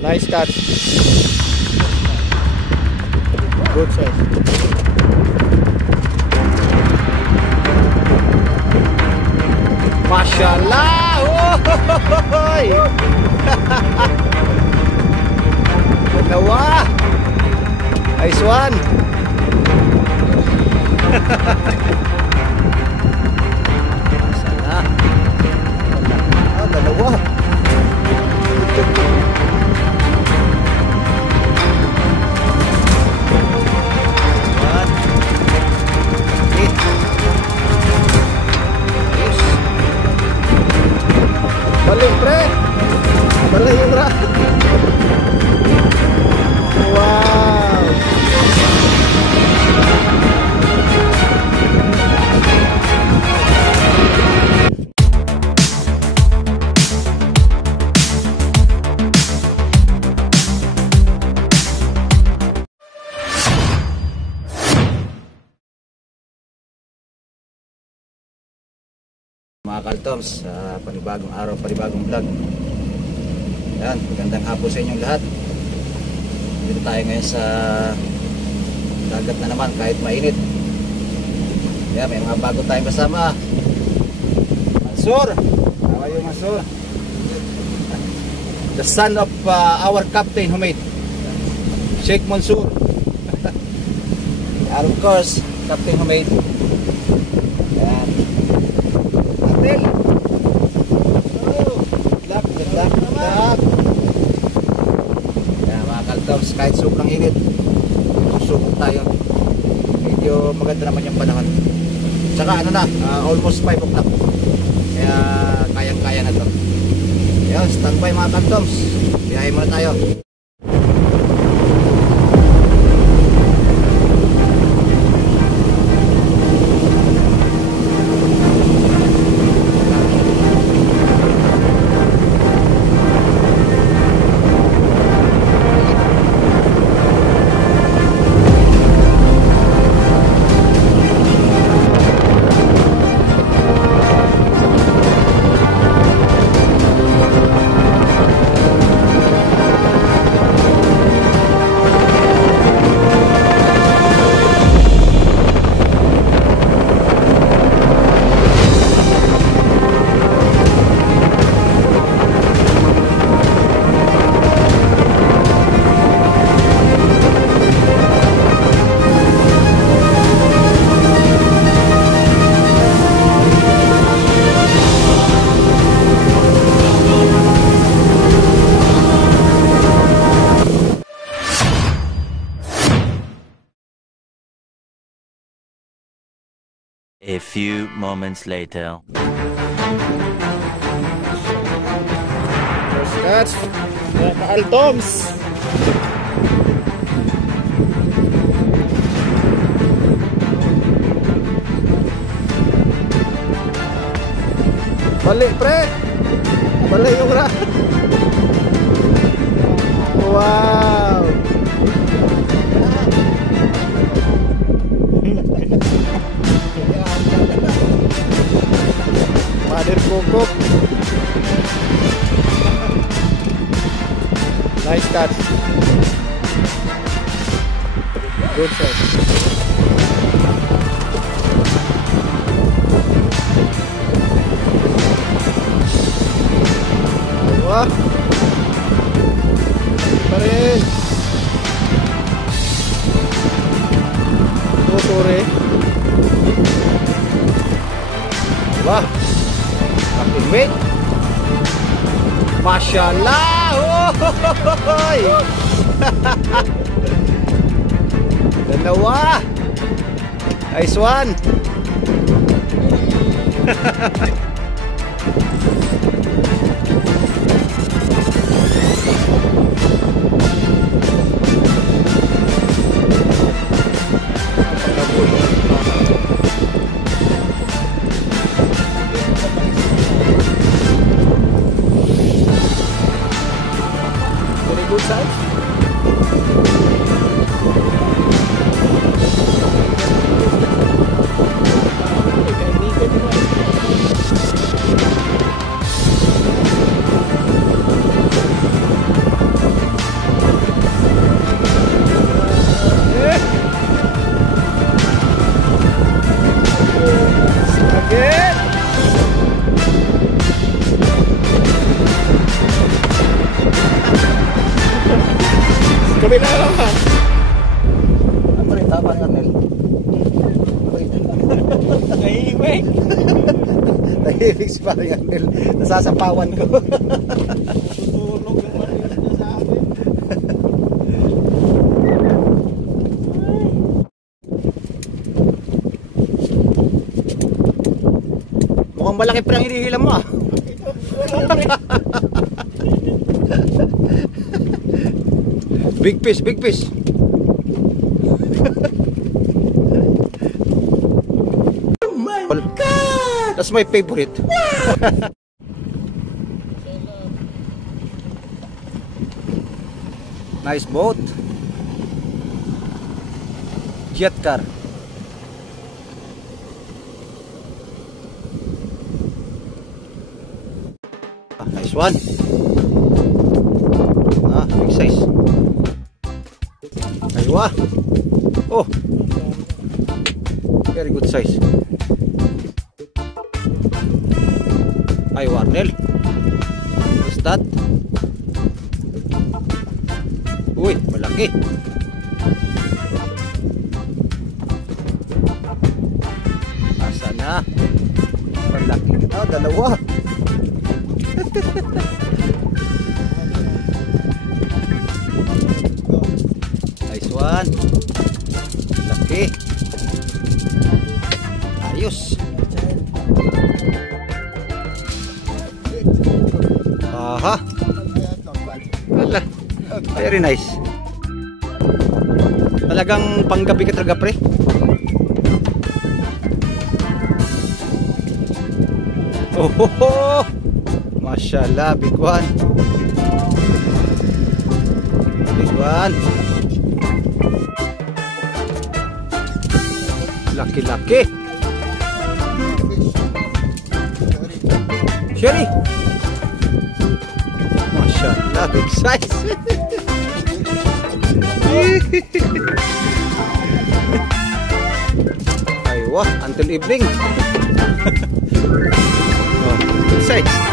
Nice catch. Good size. Mashallah! Ohohoy! Dalawa! Nice one! Mashallah! Dalawa! Balik pre, balik yung ra. Wow. Mga Kaltoms, panibagong araw, panibagong vlog. Yan, magandang hapon sa inyong lahat. Dito tayo ngayon sa dagat na naman kahit mainit. Yan, may mga bago tayong kasama. Mansur, how are you Mansur? The son of our captain who made Sheikh Mansur. And of course, Captain Humaid. Yan. Atil. Good luck. Yan mga Kaltoms, kahit sobrang init, susubok tayo. Medyo maganda naman yung panahon. Tsaka ano na, almost 5 o'clock. Kaya kayang-kaya na to. Yan, standby mga Kaltoms. Biyahe muna tayo. A few moments later. Catch, Kaltoms. Balik pre, balik yung ra. Wow. Mother Kukuk. Nice catch. Good size. Wah. Parin. Sore. Wah. Captain Humaid. Mashallah. Ohohoy. Dalawa. Nice one. Very good size. Kabila naman. Ang balita pa ni Arnel. Nahihimik. Tahimik si paring Arnel. Nasasapawan ko. Tutulog yung marinig niya sa akin. Mukhang malaki pa lang hinihilam mo ah. Big fish, big fish. Oh my God! That's my favorite. Nice boat. Jet car. Nice one. Big size. Aywa. Oh. Very good size. Aywa, Arnel. What's that? Uy, malaki. Asa na? Malaki. Oh, dalawa. Nice one. Laki. Ayos. Aha. Wala. Very nice. Talagang panggabi ka talaga, pre. Oh, ho, ho. Mashallah, big one. Big one. Laki-laki. Sherry. Mashallah, big size. Aywa, until evening. Oh, big size.